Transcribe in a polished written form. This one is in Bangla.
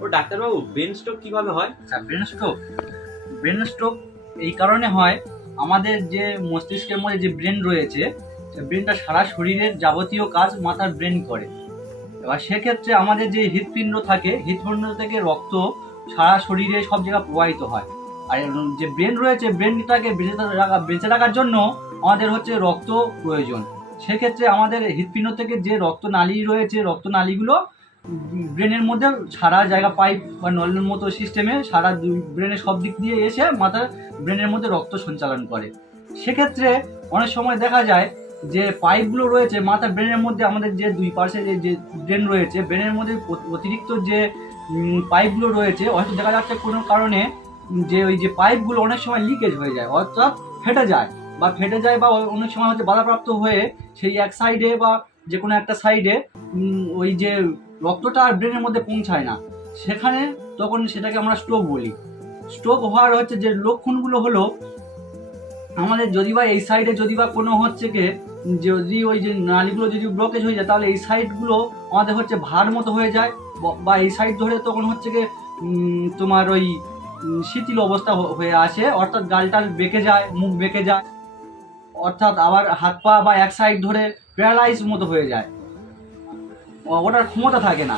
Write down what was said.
ও ডাক্তারবাবু, ব্রেন স্ট্রোক কিভাবে হয়? আচ্ছা, ব্রেন স্ট্রোক এই কারণে হয়, আমাদের যে মস্তিষ্কের মধ্যে যে ব্রেন রয়েছে, সে ব্রেনটা সারা শরীরের যাবতীয় কাজ মাথার ব্রেন করে। এবার সেক্ষেত্রে আমাদের যে হৃৎপিণ্ড থাকে, হৃৎপিণ্ড থেকে রক্ত সারা শরীরে সব জায়গায় প্রবাহিত হয়। আর যে ব্রেন রয়েছে, ব্রেনটাকে বেঁচে রাখার জন্য আমাদের হচ্ছে রক্ত প্রয়োজন। সেক্ষেত্রে আমাদের হৃৎপিণ্ড থেকে যে রক্তনালী রয়েছে, রক্তনালীগুলো ব্রেনের মধ্যে সারা জায়গা পাইপ বা নলের মতো সিস্টেমে সারা ব্রেনের সব দিক দিয়ে এসে মাথার ব্রেনের মধ্যে রক্ত সঞ্চালন করে। সেক্ষেত্রে অনেক সময় দেখা যায় যে পাইপগুলো রয়েছে মাথার ব্রেনের মধ্যে, আমাদের যে দুই পাশে যে ব্রেন রয়েছে, ব্রেনের মধ্যে অতিরিক্ত যে পাইপগুলো রয়েছে, হয়তো দেখা যাচ্ছে কোনো কারণে যে ওই যে পাইপগুলো অনেক সময় লিকেজ হয়ে যায়, অর্থাৎ ফেটে যায় বা অনেক সময় হচ্ছে বাধাপ্রাপ্ত হয়ে সেই এক সাইডে বা যে কোনো একটা সাইডে ওই যে রক্তটা আর ব্রেনের মধ্যে পৌঁছায় না, সেখানে তখন সেটাকে আমরা স্ট্রোক বলি। স্ট্রোক হওয়ার হচ্ছে যে লক্ষণগুলো হলো, আমাদের যদি বা এই সাইডে যদি বা কোনো হচ্ছে কি, যদি ওই যে নালীগুলো যদি ব্লকেজ হয়ে যায়, তাহলে এই সাইডগুলো আমাদের হচ্ছে ভার মতো হয়ে যায়, বা এই সাইড ধরে তখন হচ্ছে কি তোমার ওই শিথিল অবস্থা হয়ে আসে, অর্থাৎ গালটাল বেঁকে যায়, মুখ বেঁকে যায়, অর্থাৎ আবার হাত পা বা এক সাইড ধরে প্যারালাইজ মতো হয়ে যায়, ওটার ক্ষমতা থাকে না।